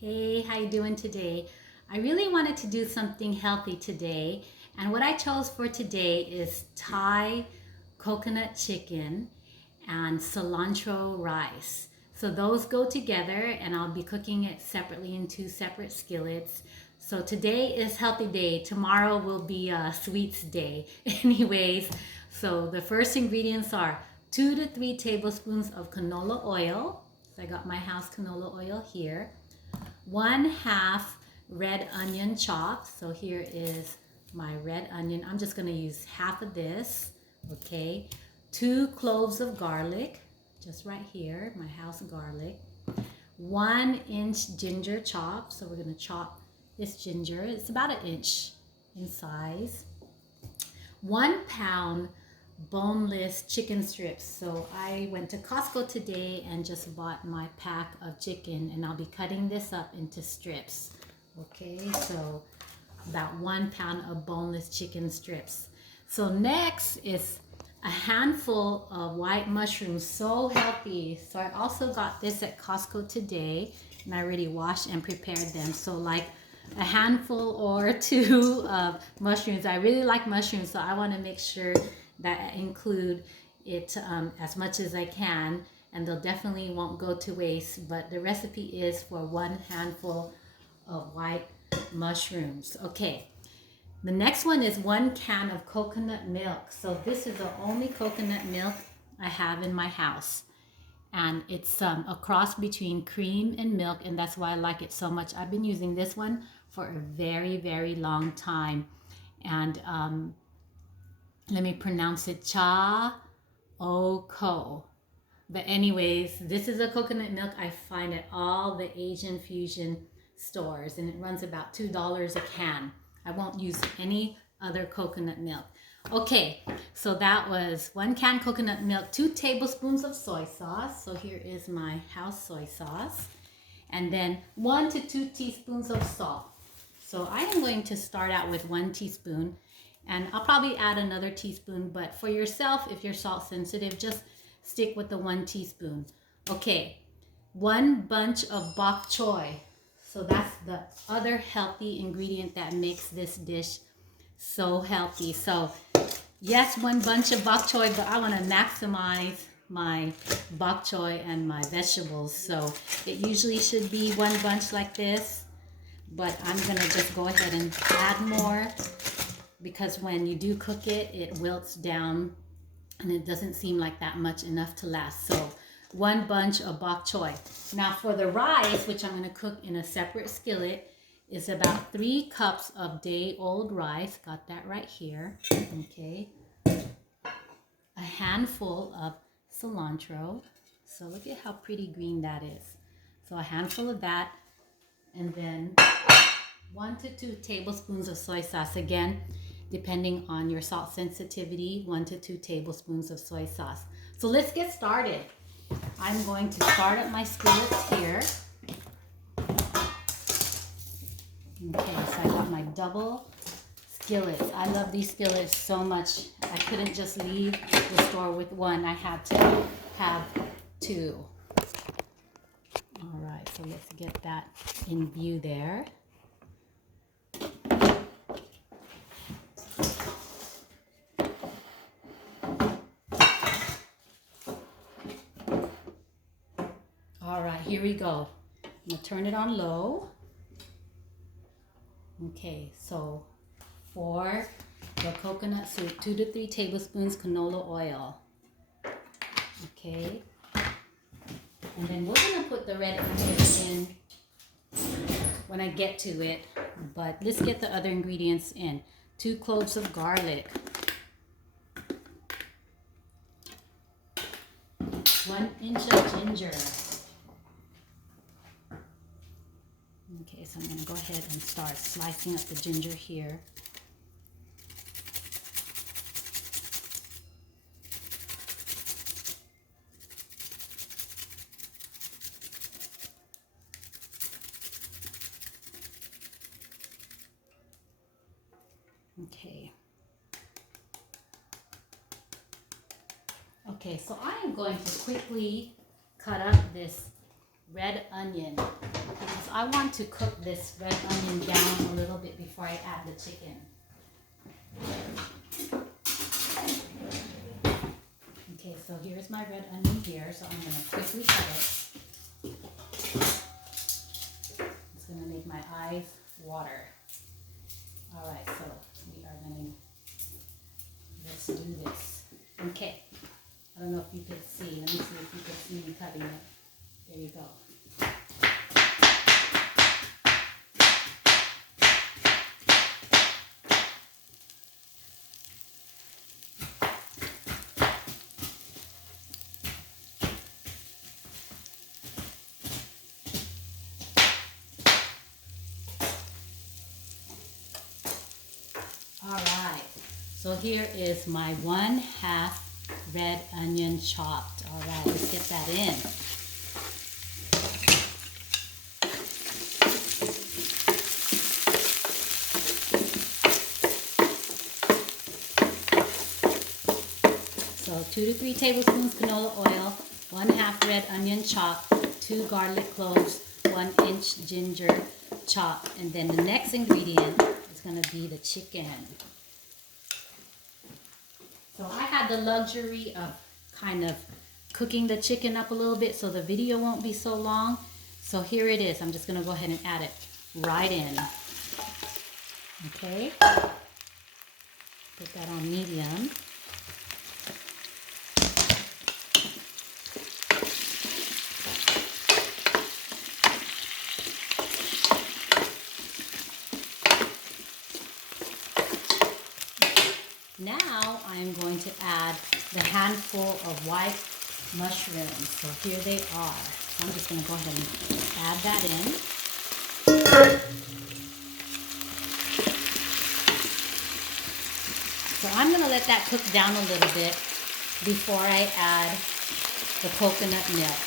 Hey, how you doing today? I really wanted to do something healthy today, and what I chose for today is Thai coconut chicken and cilantro rice. So those go together, and I'll be cooking it separately in two separate skillets. So today is healthy day. Tomorrow will be a sweets day. Anyways, so the first ingredients are 2 to 3 tablespoons of canola oil. So I got my house canola oil here. 1/2 red onion chopped. So here is my red onion. I'm just going to use half of this. Okay. 2 cloves of garlic, just right here, my house garlic. 1-inch ginger chop. So we're going to chop this ginger. It's about 1 inch in size. 1 pound boneless chicken strips. So I went to Costco today and just bought my pack of chicken, and I'll be cutting this up into strips. Okay, so about 1 pound of boneless chicken strips. So next is a handful of white mushrooms, so healthy. So I also got this at Costco today, and I already washed and prepared them. So like a handful or two of mushrooms. I really like mushrooms, so I want to make sure that I include it as much as I can, and they'll definitely won't go to waste. But the recipe is for 1 handful of white mushrooms. Okay, the next one is 1 can of coconut milk. So this is the only coconut milk I have in my house, and it's a cross between cream and milk, and that's why I like it so much. I've been using this one for a very long time, and let me pronounce it, cha o ko. But anyways, this is a coconut milk I find at all the Asian fusion stores, and it runs about $2 a can. I won't use any other coconut milk. Okay, so that was 1 can coconut milk, 2 tablespoons of soy sauce. So here is my house soy sauce. And then 1 to 2 teaspoons of salt. So I am going to start out with 1 teaspoon, and I'll probably add another teaspoon, but for yourself, if you're salt sensitive, just stick with the 1 teaspoon. Okay, 1 bunch of bok choy. So that's the other healthy ingredient that makes this dish so healthy. So yes, 1 bunch of bok choy, but I want to maximize my bok choy and my vegetables. So it usually should be 1 bunch like this, but I'm going to just go ahead and add more, because when you do cook it, it wilts down and it doesn't seem like that much enough to last. So 1 bunch of bok choy. Now for the rice, which I'm going to cook in a separate skillet, is about 3 cups of day-old rice. Got that right here. Okay. A handful of cilantro. So look at how pretty green that is. So a handful of that, and then 1 to 2 tablespoons of soy sauce. Again, depending on your salt sensitivity, 1 to 2 tablespoons of soy sauce. So let's get started. I'm going to start up my skillets here. Okay, so I got my double skillets. I love these skillets so much. I couldn't just leave the store with 1. I had to have 2. All right, so let's get that in view there. All right, here we go. I'm gonna turn it on low. Okay, so for the coconut soup, 2 to 3 tablespoons canola oil. Okay, and then we're gonna put the red onions in when I get to it, but let's get the other ingredients in. 2 cloves of garlic, 1 inch of ginger. Okay, so I'm going to go ahead and start slicing up the ginger here. Okay. Okay, so I am going to quickly cut up this red onion, because I want to cook this red onion down a little bit before I add the chicken. Okay, so here's my red onion here, so I'm going to quickly cut it. It's going to make my eyes water. All right, so we are going to, let's do this. Okay, I don't know if you could see. Let me see if you can see me cutting it. There you go. All right, so here is my 1/2 red onion chopped. All right, let's get that in. So 2 to 3 tablespoons canola oil, 1/2 red onion chopped, 2 garlic cloves, 1 inch ginger chopped, and then the next ingredient is going to be the chicken. So I had the luxury of kind of cooking the chicken up a little bit so the video won't be so long. So here it is. I'm just going to go ahead and add it right in. Okay. Put that on medium. Now I'm going to add the handful of white mushrooms. So here they are. I'm just going to go ahead and add that in. So I'm going to let that cook down a little bit before I add the coconut milk.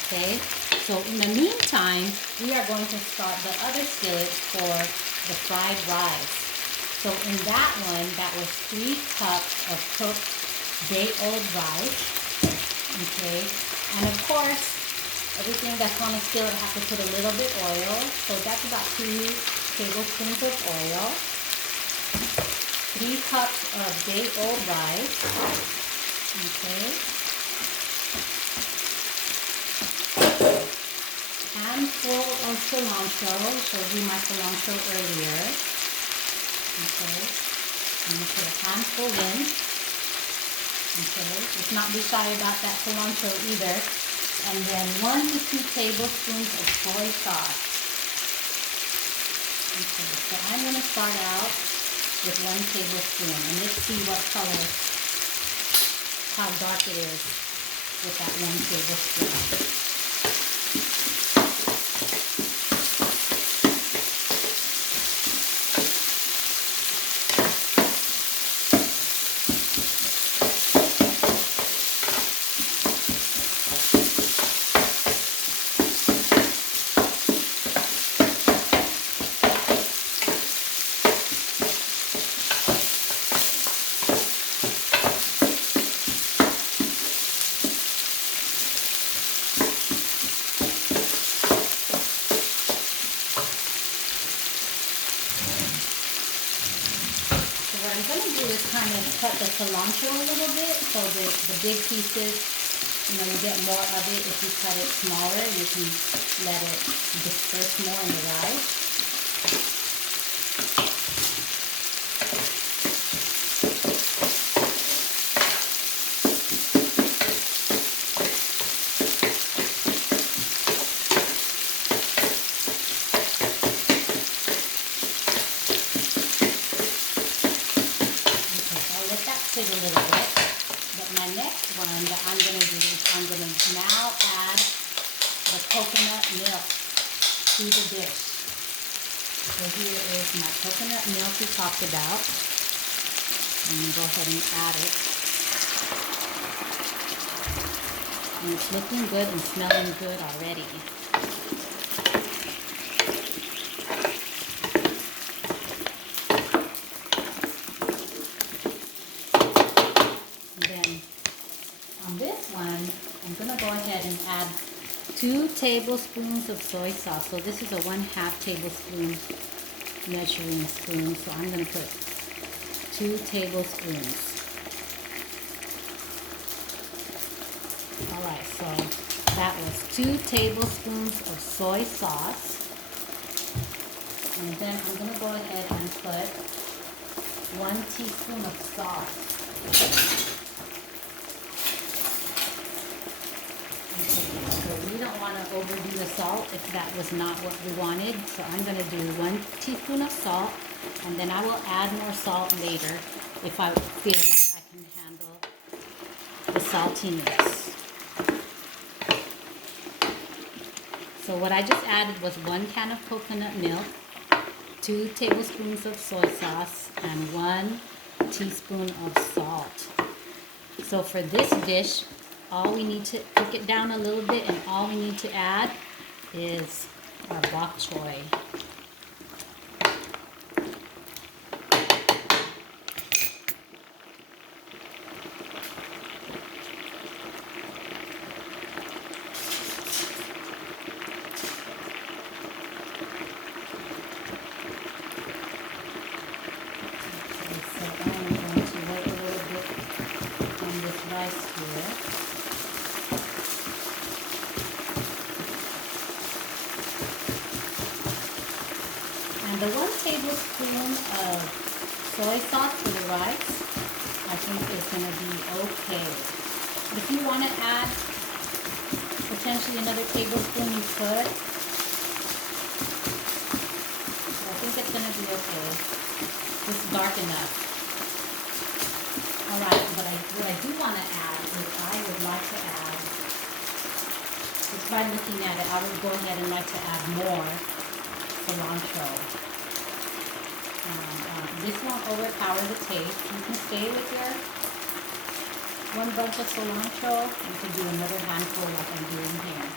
Okay? So in the meantime, we are going to start the other skillet for the fried rice. So in that one, that was 3 cups of cooked day-old rice. Okay, and of course, everything that's on a skillet has to put a little bit oil. So that's about 2 tablespoons of oil. 3 cups of day-old rice. Okay. Handful of cilantro. Showed you my cilantro earlier. Okay, I'm going to put a handful in. Okay, let's not be shy about that cilantro either. And then 1 to 2 tablespoons of soy sauce. Okay, so I'm going to start out with 1 tablespoon. And let's see what color, how dark it is with that 1 tablespoon. What I'm going to do is kind of cut the cilantro a little bit so that the big pieces, you know, you get more of it. If you cut it smaller, you can let it disperse more in the rice. A little bit, but my next one that I'm going to do is I'm going to now add the coconut milk to the dish. So here is my coconut milk we talked about. I'm going to go ahead and add it. And it's looking good and smelling good already. On this one, I'm going to go ahead and add 2 2 tablespoons of soy sauce. So this is a 1/2 tablespoon measuring spoon. So I'm going to put 2 tablespoons. Alright, so that was 2 tablespoons of soy sauce. And then I'm going to go ahead and put 1 teaspoon of salt. Okay, so we don't want to overdo the salt if that was not what we wanted. So I'm going to do 1 teaspoon of salt, and then I will add more salt later if I feel like I can handle the saltiness. So what I just added was 1 can of coconut milk, 2 tablespoons of soy sauce, and 1 teaspoon of salt. So for this dish, all we need to cook it down a little bit, and all we need to add is our bok choy. And the 1 tablespoon of soy sauce for the rice, I think is going to be okay. But if you want to add potentially another tablespoon, you could. But I think it's going to be okay. It's dark enough. Alright, but what I do want to add is I would like to add, just by looking at it, I would go ahead and like to add more cilantro. This won't overpower the taste. You can stay with your 1 bunch of cilantro. You can do another handful like I'm doing here.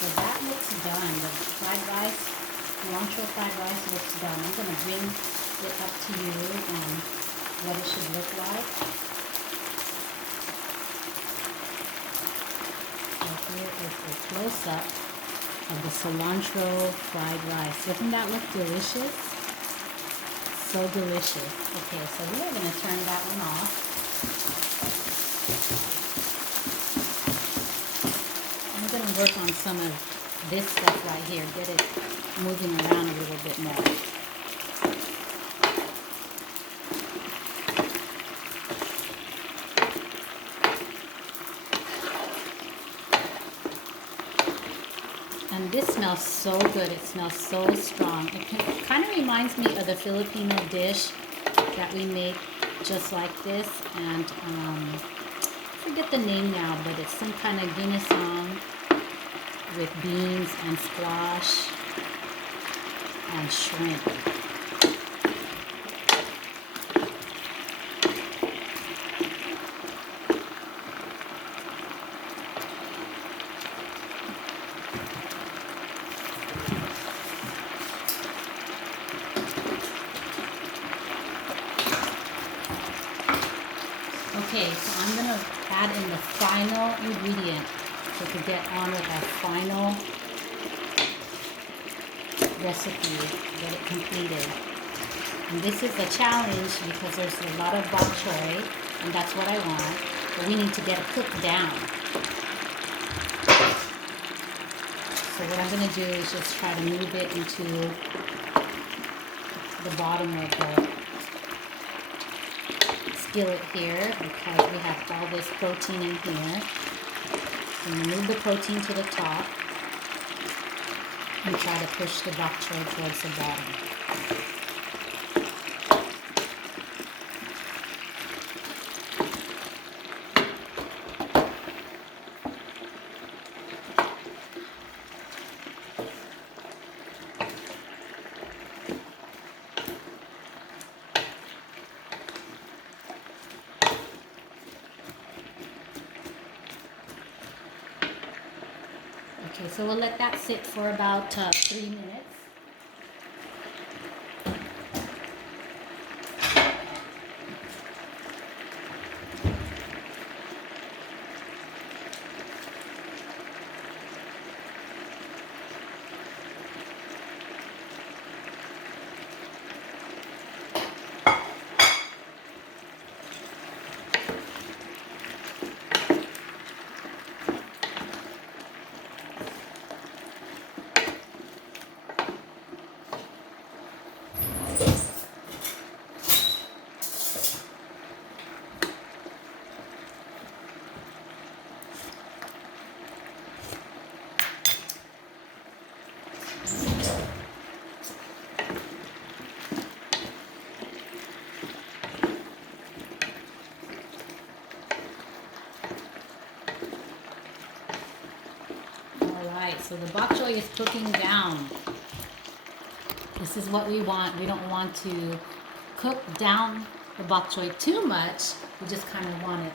So that looks done. The fried rice, cilantro fried rice looks done. I'm going to bring it up to you and what it should look like. So here is a close-up of the cilantro fried rice. Doesn't that look delicious? So delicious. Okay, so we are going to turn that one off. I'm going to work on some of this stuff right here, get it moving around a little bit more. And this smells so good. It smells so strong. It kind of reminds me of the Filipino dish that we make just like this. And I forget the name now, but it's some kind of ginisang with beans and squash and shrimp. Okay, so I'm going to add in the final ingredient so to get on with our final recipe, get it completed. And this is a challenge because there's a lot of bok choy, and that's what I want, but we need to get it cooked down. So what I'm going to do is just try to move it into the bottom of the skillet here because we have all this protein in here. So move the protein to the top and try to push the bok choy towards the bottom. so we'll let that sit for about 3 minutes. Alright, so the bok choy is cooking down. This is what we want. We don't want to cook down the bok choy too much. We just kind of want it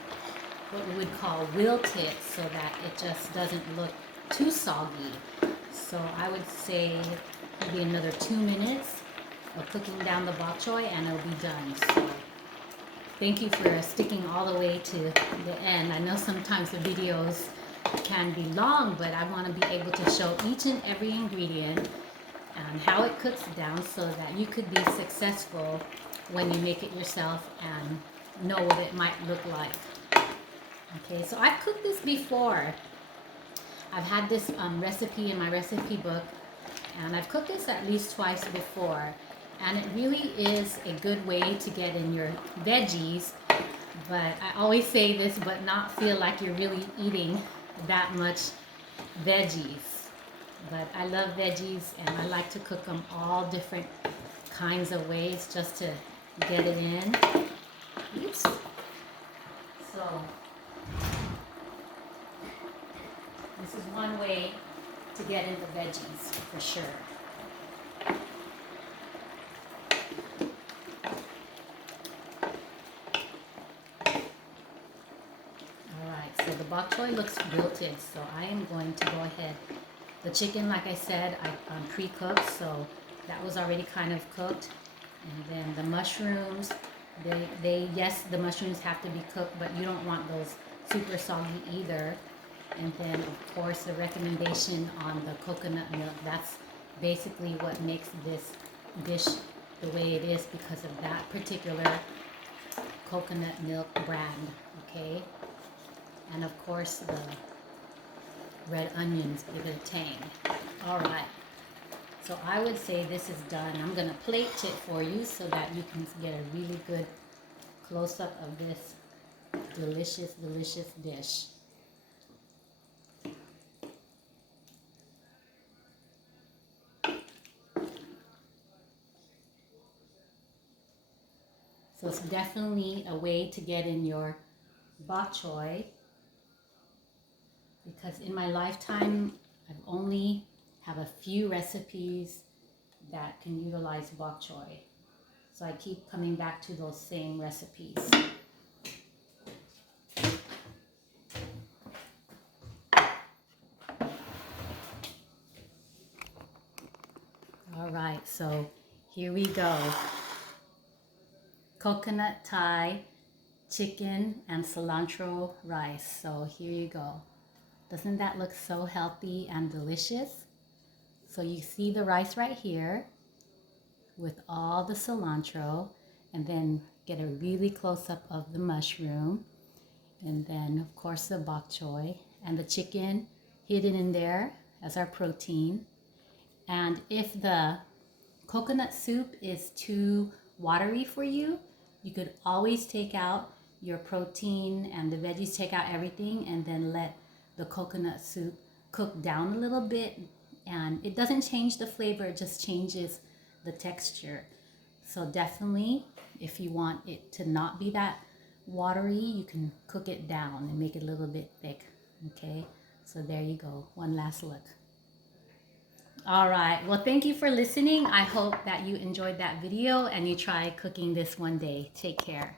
what we would call wilted so that it just doesn't look too soggy. So I would say maybe another 2 minutes of cooking down the bok choy and it'll be done. So thank you for sticking all the way to the end. I know sometimes the videos can be long, but I want to be able to show each and every ingredient and how it cooks down so that you could be successful when you make it yourself and know what it might look like. Okay, so I've cooked this before. I've had this recipe in my recipe book, and I've cooked this at least twice before, and it really is a good way to get in your veggies. But I always say this, but not feel like you're really eating that much veggies. But I love veggies, and I like to cook them all different kinds of ways just to get it in. Oops. So this is one way to get in the veggies for sure. So the bok choy looks wilted, so I am going to go ahead. The chicken, like I said, I pre-cooked, so that was already kind of cooked. And then the mushrooms, yes, the mushrooms have to be cooked, but you don't want those super soggy either. And then, of course, the recommendation on the coconut milk. That's basically what makes this dish the way it is because of that particular coconut milk brand, okay? And of course the red onions give it a tang. All right, so I would say this is done. I'm gonna plate it for you so that you can get a really good close-up of this delicious, delicious dish. So it's definitely a way to get in your bok choy, because in my lifetime I've only have a few recipes that can utilize bok choy. So I keep coming back to those same recipes. All right, so here we go. Coconut Thai chicken and cilantro rice. So here you go. Doesn't that look so healthy and delicious? So you see the rice right here with all the cilantro, and then get a really close up of the mushroom, and then of course the bok choy and the chicken hidden in there as our protein. And if the coconut soup is too watery for you, you could always take out your protein and the veggies, take out everything, and then let the coconut soup cook down a little bit. And it doesn't change the flavor, it just changes the texture. So definitely, if you want it to not be that watery, you can cook it down and make it a little bit thick. Okay, so there you go. One last look. All right, well, thank you for listening. I hope that you enjoyed that video and you try cooking this one day. Take care.